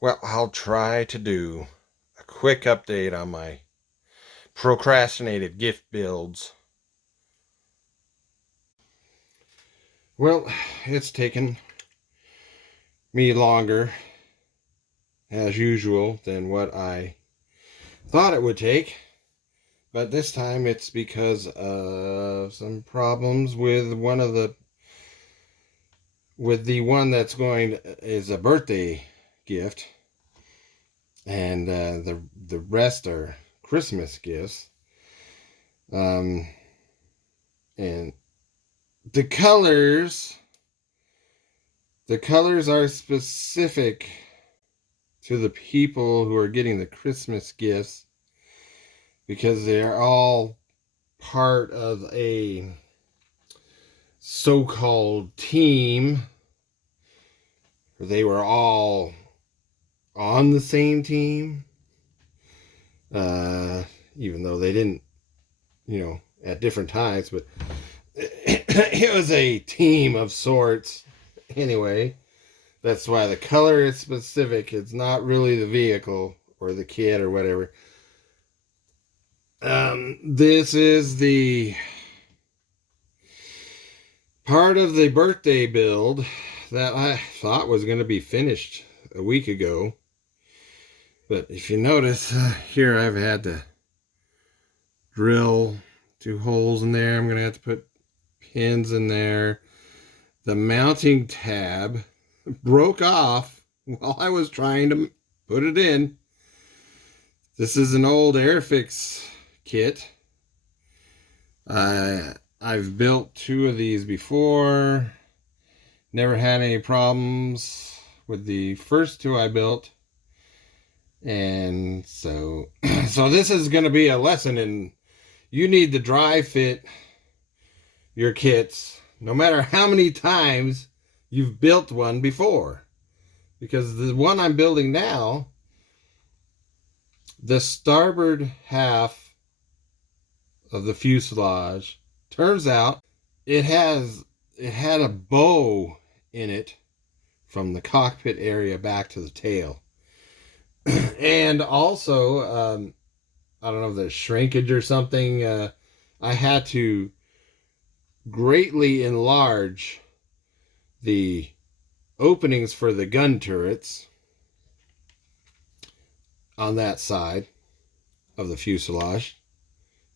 Well, I'll try to do a quick update on my procrastinated gift builds. Well, it's taken me longer, as usual, than what I thought it would take. But this time it's because of some problems with the one that's is a birthday gift, and the rest are Christmas gifts. And the colors are specific to the people who are getting the Christmas gifts because they're all part of a so-called team. They were all on the same team, even though they didn't, at different times, but it was a team of sorts. Anyway, that's why the color is specific. It's not really the vehicle or the kit or whatever. This is the part of the birthday build that I thought was going to be finished a week ago. But if you notice, here I've had to drill 2 holes in there. I'm going to have to put pins in there. The mounting tab broke off while I was trying to put it in. This is an old Airfix kit. I've built 2 of these before. Never had any problems with the first 2 I built. And so this is going to be a lesson in you need to dry fit your kits no matter how many times you've built one before. Because the one I'm building now, the starboard half of the fuselage, turns out it had a bow in it from the cockpit area back to the tail. And also, I don't know if there's shrinkage or something. I had to greatly enlarge the openings for the gun turrets on that side of the fuselage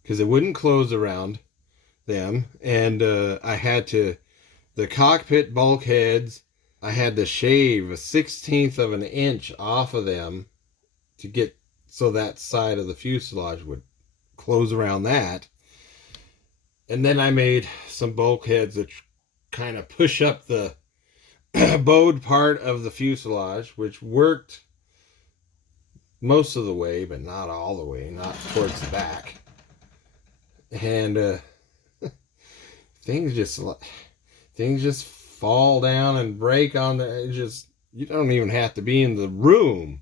because it wouldn't close around them. And the cockpit bulkheads, I had to shave 1/16 of an inch off of them to get so that side of the fuselage would close around that. And then I made some bulkheads that kind of push up the bowed part of the fuselage, which worked most of the way, but not all the way, not towards the back. And things just fall down and break on you don't even have to be in the room.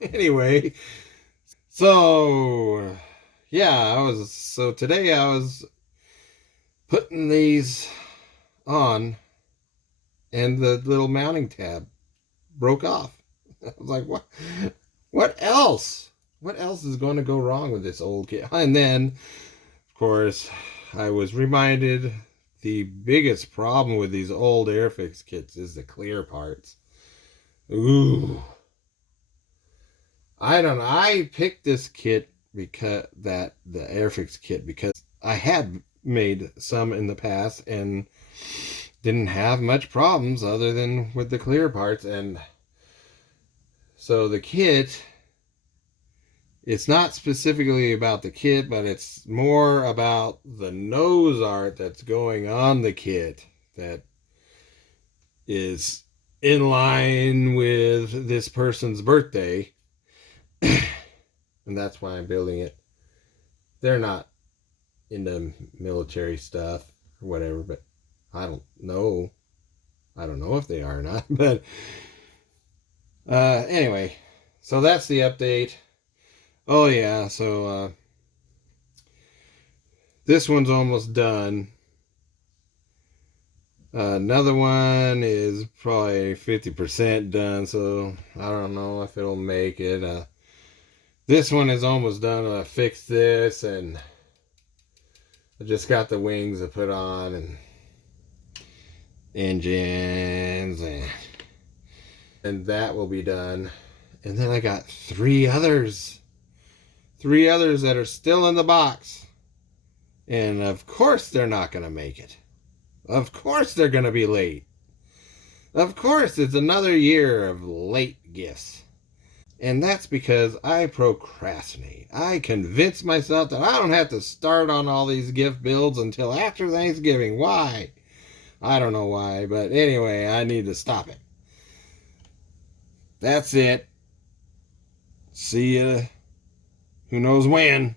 Anyway, so yeah, today I was putting these on and the little mounting tab broke off. I was like, what else? What else is going to go wrong with this old kit? And then, of course, I was reminded the biggest problem with these old Airfix kits is the clear parts. Ooh. I don't know. I picked this kit the Airfix kit because I had made some in the past and didn't have much problems other than with the clear parts. And so the kit, it's not specifically about the kit, but it's more about the nose art that's going on the kit that is in line with this person's birthday. And that's why I'm building it. They're not into military stuff or whatever, but I don't know. I don't know if they are or not. But anyway, so that's the update. Oh yeah, so this one's almost done. Another one is probably 50% done, so I don't know if it'll make it. This one is almost done. I fixed this, and I just got the wings to put on, and engines, and that will be done. And then I got three others that are still in the box. And of course they're not going to make it. Of course they're going to be late. Of course it's another year of late gifts. And that's because I procrastinate. I convince myself that I don't have to start on all these gift builds until after Thanksgiving. Why? I don't know why, but anyway, I need to stop it. That's it. See ya. Who knows when?